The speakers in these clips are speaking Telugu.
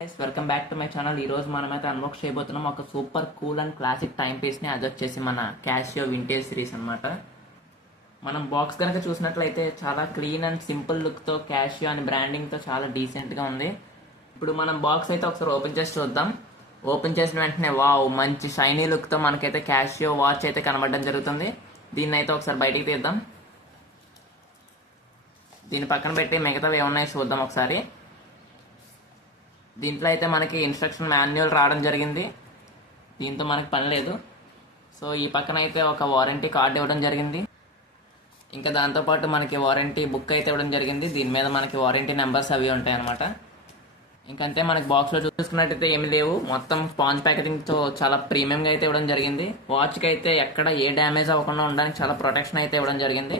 Welcome back to my channel. ఈ రోజు మనమైతే అన్బాక్స్ చేయబోతున్నాం ఒక super cool and classic time పీస్ని. అది వచ్చేసి మన క్యాషియో వింటేజ్ సిరీస్ అనమాట. మనం బాక్స్ కనుక చూసినట్లయితే చాలా క్లీన్ అండ్ సింపుల్ లుక్తో క్యాషియో అని బ్రాండింగ్తో చాలా డీసెంట్గా ఉంది. ఇప్పుడు మనం బాక్స్ అయితే ఒకసారి ఓపెన్ చేసి చూద్దాం. ఓపెన్ చేసిన వెంటనే వావ్, మంచి షైనీ లుక్తో మనకైతే క్యాషియో వాచ్ అయితే కనబడడం జరుగుతుంది. దీన్ని అయితే ఒకసారి బయటికి తీద్దాం. దీన్ని పక్కన పెట్టి మిగతావి ఏమున్నాయో చూద్దాం ఒకసారి. దీంట్లో అయితే మనకి ఇన్స్ట్రక్షన్ మాన్యువల్ రావడం జరిగింది. దీంతో మనకి పని లేదు. సో ఈ పక్కన అయితే ఒక వారంటీ కార్డు ఇవ్వడం జరిగింది. ఇంకా దాంతోపాటు మనకి వారంటీ బుక్ అయితే ఇవ్వడం జరిగింది. దీని మీద మనకి వారంటీ నెంబర్స్ అవి ఉంటాయి అనమాట. ఇంకంతే, మనకి బాక్స్లో చూసుకున్నట్టయితే ఏమి లేవు. మొత్తం స్పాంజ్ ప్యాకేజింగ్తో చాలా ప్రీమియంగా అయితే ఇవ్వడం జరిగింది. వాచ్కి అయితే ఎక్కడ ఏ డ్యామేజ్ అవ్వకుండా ఉండడానికి చాలా ప్రొటెక్షన్ అయితే ఇవ్వడం జరిగింది.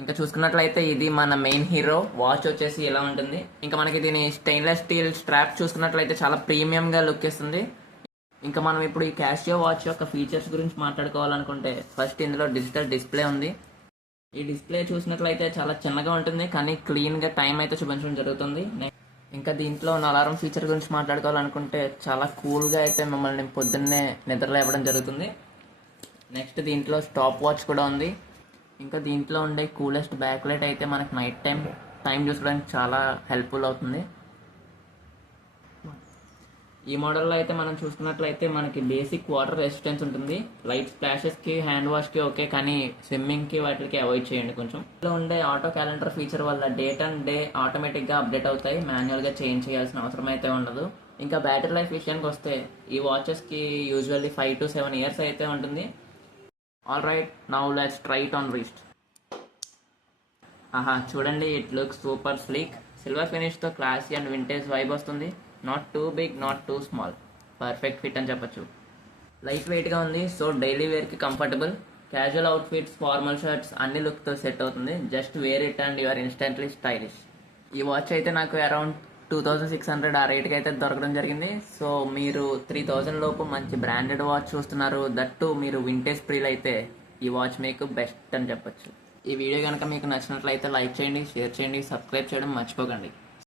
ఇంకా చూసుకున్నట్లయితే ఇది మన మెయిన్ హీరో వాచ్ వచ్చేసి ఇలా ఉంటుంది. ఇంకా మనకి దీని స్టెయిన్లెస్ స్టీల్ స్ట్రాప్ చూసుకున్నట్లయితే చాలా ప్రీమియంగా లుక్ ఇస్తుంది. ఇంకా మనం ఇప్పుడు ఈ క్యాషియో వాచ్ యొక్క ఫీచర్స్ గురించి మాట్లాడుకోవాలనుకుంటే ఫస్ట్ ఇందులో డిజిటల్ డిస్ప్లే ఉంది. ఈ డిస్ప్లే చూసినట్లయితే చాలా చిన్నగా ఉంటుంది, కానీ క్లీన్గా టైం అయితే చూపించడం జరుగుతుంది. ఇంకా దీంట్లో ఉన్న అలారం ఫీచర్ గురించి మాట్లాడుకోవాలనుకుంటే చాలా కూల్గా అయితే మిమ్మల్ని పొద్దున్నే నిద్రలో ఇవ్వడం జరుగుతుంది. నెక్స్ట్ దీంట్లో స్టాప్ వాచ్ కూడా ఉంది. ఇంకా దీంట్లో ఉండే కూలెస్ట్ బ్యాక్ లైట్ అయితే మనకి నైట్ టైం చూసుకోవడానికి చాలా హెల్ప్ఫుల్ అవుతుంది. ఈ మోడల్లో అయితే మనం చూసుకున్నట్లయితే మనకి బేసిక్ వాటర్ రెసిస్టెన్స్ ఉంటుంది. లైట్ స్ప్లాషెస్కి, హ్యాండ్ వాష్కి ఓకే, కానీ స్విమ్మింగ్కి వాటికి అవాయిడ్ చేయండి కొంచెం. ఇందులో ఉండే ఆటో క్యాలెండర్ ఫీచర్ వల్ల డేట్ అండ్ డే ఆటోమేటిక్గా అప్డేట్ అవుతాయి. మాన్యువల్గా చేంజ్ చేయాల్సిన అవసరం అయితే ఉండదు. ఇంకా బ్యాటరీ లైఫ్ విషయానికి వస్తే ఈ వాచెస్కి యూజువల్లీ 5 to 7 years అయితే ఉంటుంది. All right, now let's try it on wrist. చూడండి, it looks super sleek. Silver ఫినిష్తో క్లాసీ అండ్ వింటేజ్ వైబ్ వస్తుంది. Not too big, not too small, perfect fit అని చెప్పచ్చు. లైట్ వెయిట్గా ఉంది, సో డైలీ వేర్కి comfortable. Casual outfits, formal shirts అన్ని లుక్తో సెట్ అవుతుంది. Just wear it and you are instantly stylish. ఈ వాచ్ అయితే నాకు అరౌండ్ 2600 ఆ రేట్కి అయితే దొరకడం జరిగింది. సో మీరు 3000 లోపు మంచి బ్రాండెడ్ వాచ్ చూస్తున్నారు, దట్టు మీరు వింటేజ్ ప్రీల్ అయితే ఈ వాచ్ మీకు బెస్ట్ అని చెప్పచ్చు. ఈ వీడియో కనుక మీకు నచ్చినట్లయితే లైక్ చేయండి, షేర్ చేయండి, సబ్స్క్రైబ్ చేయడం మర్చిపోకండి.